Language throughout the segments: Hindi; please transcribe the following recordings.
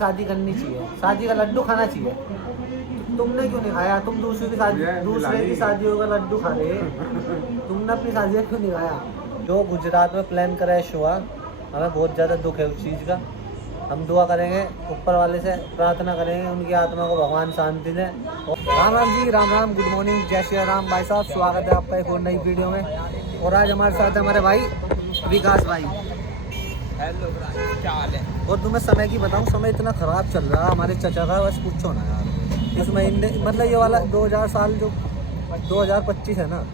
शादी करनी चाहिए, शादी का लड्डू खाना चाहिए। तुमने क्यों नहीं खाया? तुम दूसरे की शादियों का लड्डू खा रहे, तुमने अपनी शादी क्यों नहीं खाया? जो गुजरात में प्लान क्रैश हुआ, हमें बहुत ज़्यादा दुख है उस चीज़ का। हम दुआ करेंगे, ऊपर वाले से प्रार्थना करेंगे उनकी आत्मा को भगवान शांति दे। राम राम जी, राम राम, गुड मॉर्निंग, जय श्री राम। भाई साहब स्वागत है आपका एक और नई वीडियो में। और आज हमारे साथ है हमारे भाई विकास भाई। हेलो क्या हाल है? और तुम्हें समय की बताऊं, समय इतना ख़राब चल रहा है हमारे चचा का, बस पूछो ना यार। इस महीने मतलब ये वाला 2000 साल जो 2025 है ना,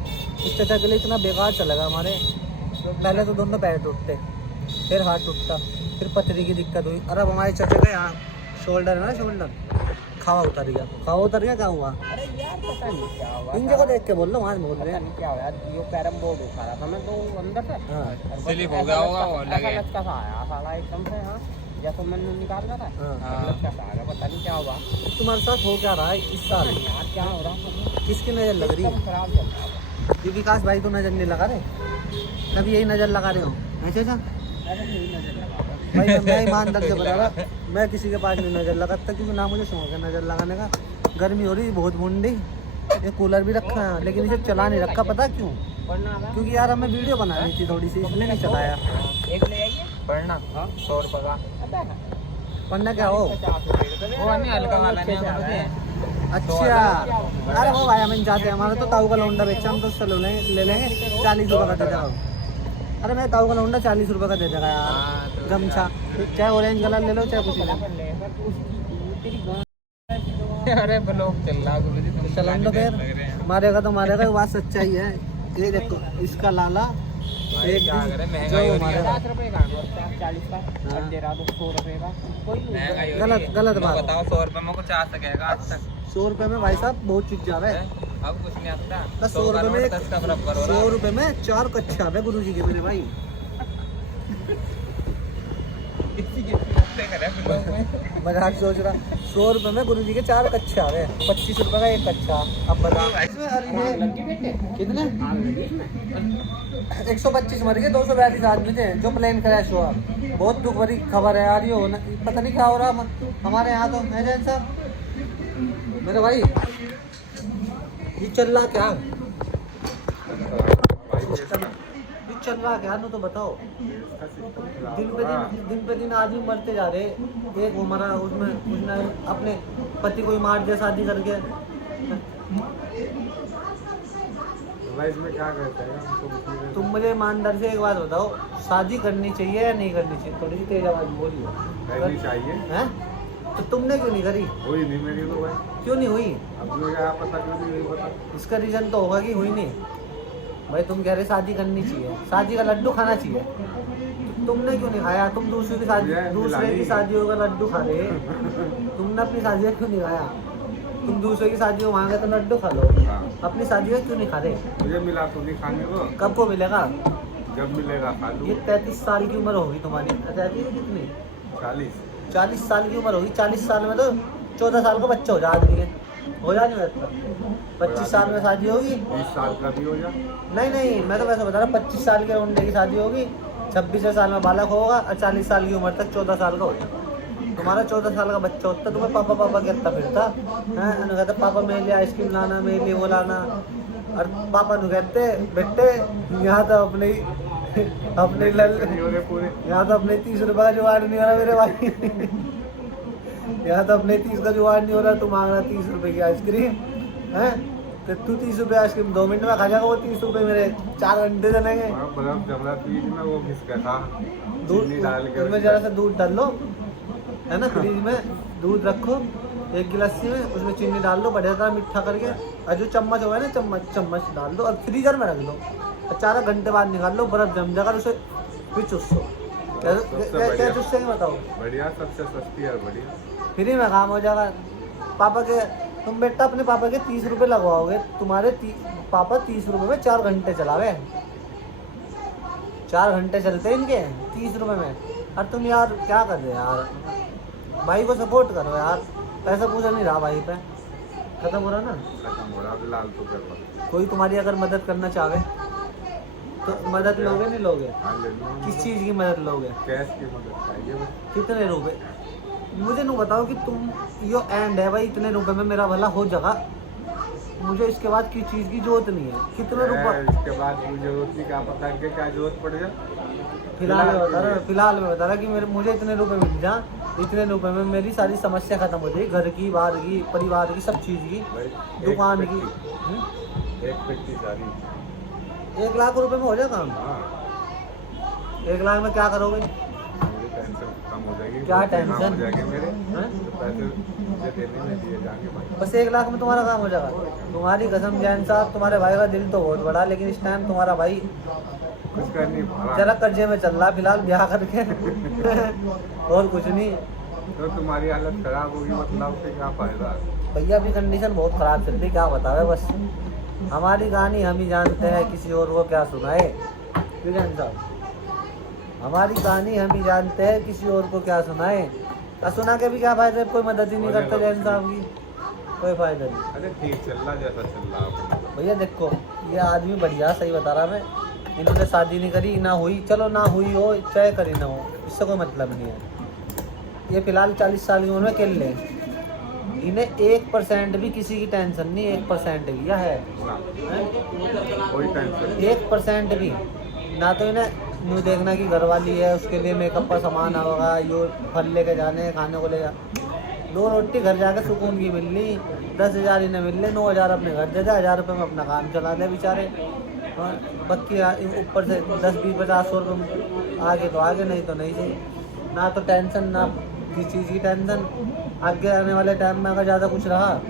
इस चचा के लिए इतना बेकार चलेगा हमारे। पहले तो दोनों पैर टूटते, फिर हाथ टूटता, फिर पथरी की दिक्कत हुई। और अब हमारे चचा का यहाँ शोल्डर है ना, शोल्डर खावा उतर गया। खावा उतर गया क्या हुआ? अरे यार पता नहीं क्या हुआ। इन जगह देख के बोल लो, वहाँ बोल रहे हैं क्या हुआ यार, ये कैरम बोर्ड उठा रहा था मैं तो अंदर से। हाँ। स्लिप हो गया होगा और लगे लचका सा आया साला एकदम से। हाँ जैसे मैंने निकाल रहा था, लचका सा आ गया, पता नहीं क्या हुआ। तुम्हारे साथ हो क्या रहा है इस साल? यार क्या हो रहा है? किसकी नज़र लग रही है? खराब चल रहा है। ये विकास भाई तो नज़र नहीं लगा रहे, कभी यही नज़र लगा रहे हो ऐसे था? अरे नहीं नजर लगा भाई मैं ईमानदार से बता रहा, मैं किसी के पास नहीं नज़र लगाता, क्योंकि ना मुझे शौक है नज़र लगाने का। गर्मी हो रही बहुत मुंडी, ये कूलर भी रखा है लेकिन इसे चला नहीं रखा, पता क्यों? क्योंकि यार हमें वीडियो बनानी थी थोड़ी सी, इसलिए नहीं चलाया। एक ले आइए पढ़ना। हाँ 100 रुपये का पढ़ना क्या हो? वो हमें हल्का वाला नहीं। अच्छा अरे वो भाई हमें चाहते हैं, हमारा तो ताऊ का लौंडा बेचा, हम तो उससे ले लेंगे 40 रुपये का दे देगा। अरे मैं ताऊ का लौंडा 40 रुपये का दे देगा यार, गमछा, चाहे ऑरेंज कलर ले लो चाहे कुछ ले। अरे ब्लॉक चल रहा है, चलन दो फिर, मारेगा तो मारेगा, ये बात सच्चाई है। ये देखो इसका लाला एक जो मारेगा 50 रुपये का 40 का और दे रहा तो 100 रुपये का। कोई गलत बात। बताओ 100 रुपये में कुछ आ सकेगा आज तक? 100 रुपये में भाई साहब बहुत चीज जा रहा है। अब कुछ नहीं आता। 100 रुपये में 10 का बराबर हो 100 रुपये में 4 कच्चे आवे गुरु जी के मेरे भाई। मजाक सोच रहा, 100 रुपये में गुरु जी के 4 कच्चे आ गए, 25 रुपये का एक कच्चा। अब बता कितने? 125 मर गए, 242 आदमी थे जो प्लेन क्रैश हुआ। बहुत दुख भरी खबर है यार, ये होना पता नहीं क्या हो रहा हमारे यहाँ तो है जैन साहब मेरे भाई। ये चल रहा क्या? ये चल रहा क्या नो तो बताओ। दिन पे दिन आदमी मरते जा रहे। एक वो मरा, उसमें उसने अपने पति को ही मार दिया शादी करके। इसमें क्या करते हैं? तुम मुझे ईमानदार से एक बात बताओ, शादी करनी चाहिए या नहीं करनी चाहिए? थोड़ी सी तेज आवाज बोलिए। करनी चाहिए। हैं? तो तुमने क्यों नहीं करी? हुई नहीं मेरी तो भाई। क्यों नहीं हुई? अब मुझे क्या पता, क्यों नहीं पता। इसका रीजन तो होगा कि हुई नहीं। भाई तुम कह रहे शादी करनी चाहिए, शादी का लड्डू खाना चाहिए, तो तुमने क्यों नहीं खाया? तुम दूसरे की शादियों का लड्डू खा रहे, तुमने अपनी शादी क्यों नहीं खाया? तुम दूसरे की शादी में मांगे तो लड्डू खा लो, अपनी शादी में क्यों नहीं खा रहे? मुझे मिला तो नहीं खाने को। कब को मिलेगा? जब मिलेगा खा लूँ। ये 33 साल की उम्र होगी तुम्हारी। 33 कितनी? 40 साल की उम्र होगी। 40 साल में तो 14 साल का बच्चा हो जा आदमी के, हो जा नहीं रहता। 25 साल में शादी होगी, 20 साल का भी हो जा। नहीं मैं तो वैसे बता रहा, 25 साल के रोंडे की शादी होगी, 26 साल में बालक होगा और 40 साल की उम्र तक 14 साल का होगा। तुम्हारा 14 साल का बच्चा होता, तुम्हें पापा कहता फिरता है, कहता पापा मेरे लिए आइसक्रीम लाना, मेरे लिए वो लाना। और पापा नु कहते बेटे यहाँ तो अपने यहाँ तो अपने 30 रुपये का जुगाड़ नहीं हो रहा मेरे भाई। यहाँ तो अपने 30 का जुगाड़ नहीं हो रहा, तू मांग रहा 30 रुपये की आइसक्रीम है? तो तू 30 रुपये आइसक्रीम 2 मिनट में खा जाएगा, वो 30 रुपये मेरे 4 घंटे चलेंगे। उसमें जरा सा दूध डाल लो, है ना, फ्रिज में दूध रखो 1 गिलासी में, उसमें चीनी डाल दो बढ़िया तरह मीठा करके, और जो चम्मच होगा ना चम्मच डाल दो और फ्रीजर में रख दो, और 4 घंटे बाद निकाल लो, बर्फ जम जाकर उसे फिर चुस्सो। क्या चुस्से बताओ? बढ़िया, सबसे सस्ती है, बढ़िया, फ्री में काम हो जाएगा। पापा के तुम बेटा अपने पापा के 30 रुपये लगवाओगे, तुम्हारे पापा 30 रुपये में 4 घंटे चलावे, 4 घंटे चलते इनके 30 रुपये में। और तुम यार क्या कर रहे हो यार? भाई को सपोर्ट करो यार, पैसा पूछा नहीं रहा भाई पे, खत्म हो रहा ना, खत्म हो रहा फिलहाल तो। कर कोई तुम्हारी अगर मदद करना चाहे तो मदद लोगे नहीं लोगे? हाँ ले लो। किस चीज़ की मदद लोगे? कैश की मदद चाहिए बस। कितने रुपए? मुझे नहीं बताओ कि तुम यो एंड है भाई, इतने रुपए में मेरा भला हो जाएगा, मुझे इसके बाद की चीज की जरूरत नहीं है। कितने रुपए इसके बाद मुझे जरूरत नहीं, क्या पता है क्या जरूरत पड़ जाए। फिलहाल में बता रहा कि मुझे इतने रुपए मिल जा, इतने रुपए में मेरी सारी समस्या खत्म हो जाएगी, घर की, बाहर की, परिवार की, सब चीज की, दुकान की। एक पेटी सारी 1 लाख रुपए में हो जाए काम? हाँ 1 लाख में क्या करोगे? मुझे टेंशन कम हो जाएगी। क्या बहुत काम टेंशन? हो जाएंगे मेरे, हैं? तो पैसे मुझे देने में दिए जाएंगे भाई। बस 1 लाख में तुम्हारा काम हो जाएगा? तुम्हारी कसम जैन साहब, तुम्हारे भाई का दिल तो बहुत बड़ा, लेकिन इस टाइम तुम्हारा भाई कुछ कर नहीं पा रहा। जरा कर्जे में चल रहा फिलहाल, ब्याह करके और कुछ नहीं। तो तुम्हारी हालत खराब होगी, मतलब से क्या फायदा। भैया अभी कंडीशन बहुत खराब चल रही, क्या बतावे। बस हमारी कहानी हम ही जानते हैं, किसी और को क्या सुनाए। क्यों जैन साहब, हमारी कहानी हम ही जानते हैं, किसी और को क्या सुनाए। और सुना के भी क्या फायदा, कोई मदद ही नहीं करता जैन साहब की, कोई फायदा नहीं। अरे ठीक चल रहा जैसा चल रहा है। भैया देखो, ये आदमी बढ़िया, सही बता रहा मैं, इन्होंने शादी नहीं करी, ना हुई, चलो ना हुई हो चाहे करी ना हो, इससे कोई मतलब नहीं है। ये फिलहाल 40 साल की उम्र में खेल ले, इन्हें 1% भी किसी की टेंशन नहीं, 1% भी, या है? कोई टेंशन 1% भी ना। तो इन्हें न्यू देखना कि घरवाली है, उसके लिए मेकअप का सामान होगा, यो फल लेके जाने, खाने को ले जा, 2 रोटी घर जाके सुकून की मिल ली, 10,000 इन्हें मिल ली, 9,000 अपने घर दे दे, 1,000 रुपये में अपना काम चला दे बेचारे। बाकी ऊपर से 10, 20, 50, 100 रुपये आगे तो आगे, नहीं तो नहीं सही। ना तो टेंशन, ना किसी चीज़ की टेंशन। आगे आने वाले टाइम में अगर ज़्यादा कुछ रहा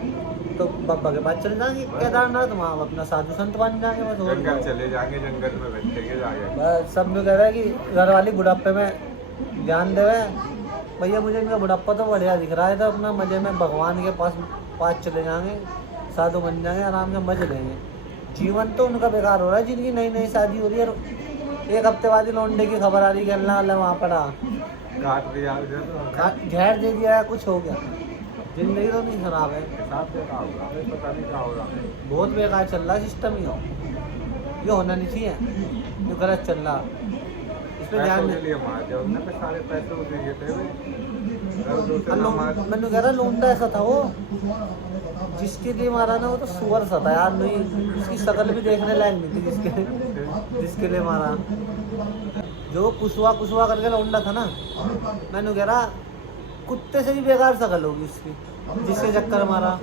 तो बाबा के पास चले जाएंगे केदारनाथ, वहाँ अपना साधु संत बन जाएंगे। बस और जंगल चले जाएंगे, जंगल में बैठेंगे जाके। बस सब में कह रहा है कि घर वाली बुढ़ापे में ध्यान देवे। भैया मुझे इनका बुढ़ापा तो बढ़िया दिख रहा है, तो अपना मज़े में भगवान के पास चले जाएंगे, साधु बन जाएंगे, आराम से मजे लेंगे। जीवन तो उनका बेकार हो रहा है, जिनकी नई नई शादी हो रही है, 1 हफ्ते बाद ही लौंडे की खबर आ रही है कि अल्लाह अल्लाह वहाँ पड़ा, घाट दिया झेड़ दे दिया, कुछ हो गया। जिंदगी तो नहीं खराब है, हिसाब से क्या होगा, पता नहीं क्या होगा। बहुत बेकार चल रहा है सिस्टम ही हो, ये होना नहीं चाहिए, जो गलत चल रहा इस पर ध्यान पैसों के लिए मार दिया उन्होंने, सारे पैसे उसे ये थे। मैंने कह रहा लौंडा ऐसा था वो, जिसके लिए मारा ना वो तो सुअर सा था यार, नहीं उसकी शक्ल भी देखने लायक नहीं थी जिसके लिए मारा। जो कुशवा करके लौंडा था ना, मैंने कह रहा कुत्ते से भी बेकार शक्ल होगी उसकी, जिसके चक्कर मारा।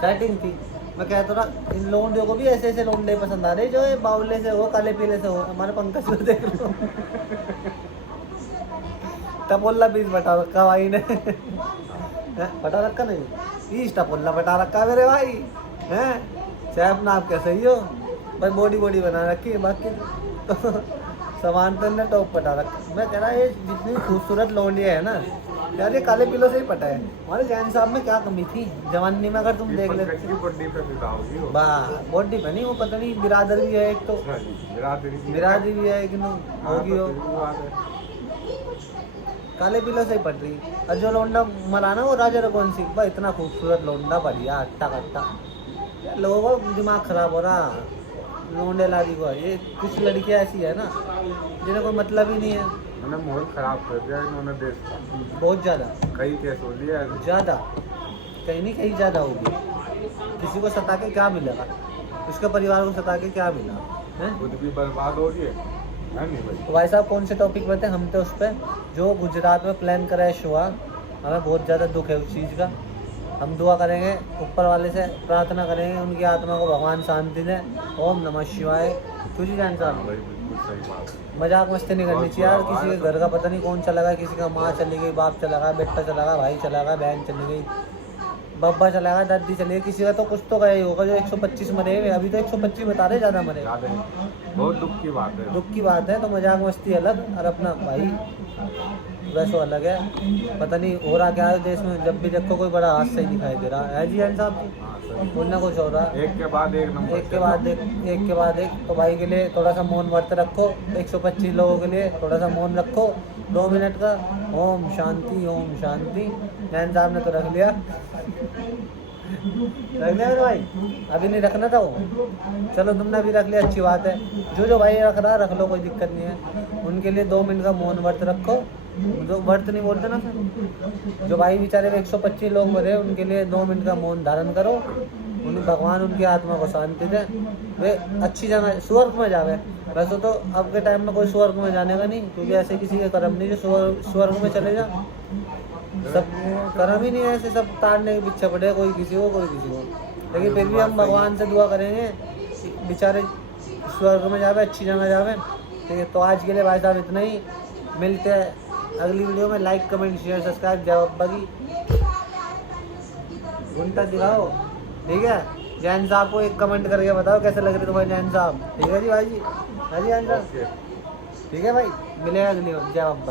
सेटिंग थी। मैं कहता रहा इन लौंडियों को भी ऐसे ऐसे लौंडे पसंद आ रहे जो बावले से हो, काले पीले से हो। हमारे पंकज को देख लो, टपोला पीस बटा रखा भाई ने बटा रखा नहीं, पीस टपोला बटा रखा मेरे भाई हैं। चाहे अपना आप कैसे ही हो, भाई बॉडी बना रखी है, बाकी तो सामान पे ने टॉप पटा रखा। मैं कह रहा ये जितनी खूबसूरत लौंडिया है ना यार, ये काले पीलों से ही पटा है। हमारे जैन साहब में क्या कमी थी जवानी में, अगर तुम देख लेते। बॉडी पे फिदा होगी वो। बॉडी पे नहीं, वो पता नहीं बिरादर भी है एक तो, बिरादरी भी है, लेकिन होगी हो काले पीलों से ही पट रही। और जो लौंडा मरा ना वो राजा रघुवंशी, भाई इतना खूबसूरत लौंडा बढ़िया अट्टा कट्टा, लोगों का दिमाग खराब हो रहा लौंडे लादी को। ये कुछ लड़कियां ऐसी है ना जिन्हें कोई मतलब ही नहीं है। उन्होंने माहौल खराब कर दिया इन्होंने देश का बहुत ज़्यादा, कई केस हो लिया ज़्यादा, कहीं नहीं कहीं ज़्यादा होगी। किसी को सता के क्या मिलेगा, उसके परिवार को सता के क्या मिला है, खुद भी बर्बाद हो रही है नहीं भाई। तो भाई साहब कौन से टॉपिक पे थे हम? तो उस पर जो गुजरात में प्लान क्रैश हुआ, हमें बहुत ज़्यादा दुख है उस चीज़ का। हम दुआ करेंगे, ऊपर वाले से प्रार्थना करेंगे उनकी आत्मा को भगवान शांति दे। ओम नमः शिवाय। तुझी जान साहब सही बात, मजाक मस्ती नहीं करनी चाहिए यार। किसी के घर का पता नहीं कौन चला गया, किसी का माँ चली गई, बाप चला गया, बेटा चला गया, भाई चला गया, बहन चली गई, बब्बा चला गया, दादी चली गई, किसी का तो कुछ तो गया ही होगा। जो 125 मरे हुए, अभी तो 125 बता रहे, ज़्यादा मरे। बहुत दुख की बात है, दुख की बात है। तो मजाक मस्ती अलग और अपना भाई वैसे अलग है। पता नहीं हो रहा क्या है देश में, जब भी देखो कोई बड़ा हादसा ही दिखाई दे रहा है जी एन साहब जी, बोलना कुछ हो रहा है। एक के बाद एक नंबर, एक के बाद एक। तो भाई के लिए थोड़ा सा मौन व्रत रखो, 125 लोगों के लिए थोड़ा सा मौन रखो 2 मिनट का। ओम शांति ओम शांति। जैन साहब ने तो रख लिया मेरे भाई, अभी नहीं रखना था वो, चलो तुमने अभी रख लिया, अच्छी बात है। जो भाई रख रहा रख लो, कोई दिक्कत नहीं है। उनके लिए 2 मिनट का मौन व्रत रखो जो व्रत नहीं बोलते ना सर, जो भाई बेचारे 125 लोग मरे उनके लिए 2 मिनट का मौन धारण करो, उन्हें भगवान उनकी आत्मा को शांति दे, वे अच्छी जगह स्वर्ग में जावे। वैसे तो अब के टाइम में कोई स्वर्ग में जाने का नहीं, क्योंकि ऐसे किसी के कर्म नहीं जो स्वर्ग में चले जा, सब कर्म ही नहीं है, ऐसे सब ताड़ने के पीछे पड़े, कोई किसी को कोई किसी को। लेकिन फिर भी हम भगवान से दुआ करेंगे बेचारे स्वर्ग में जावे, अच्छी जगह जावे। ठीक है, तो आज के लिए भाई साहब इतना ही, मिलते हैं अगली वीडियो में। Like comment share subscribe. जय बाबा की, घंटा दिखाओ। ठीक है, जैन साहब को एक कमेंट करके बताओ कैसे लग रहे तुम्हारे जैन साहब। ठीक है जी भाई जी, हाँ जी जैन साहब। ठीक है भाई, मिलेगा अगली बार। जय बाबा।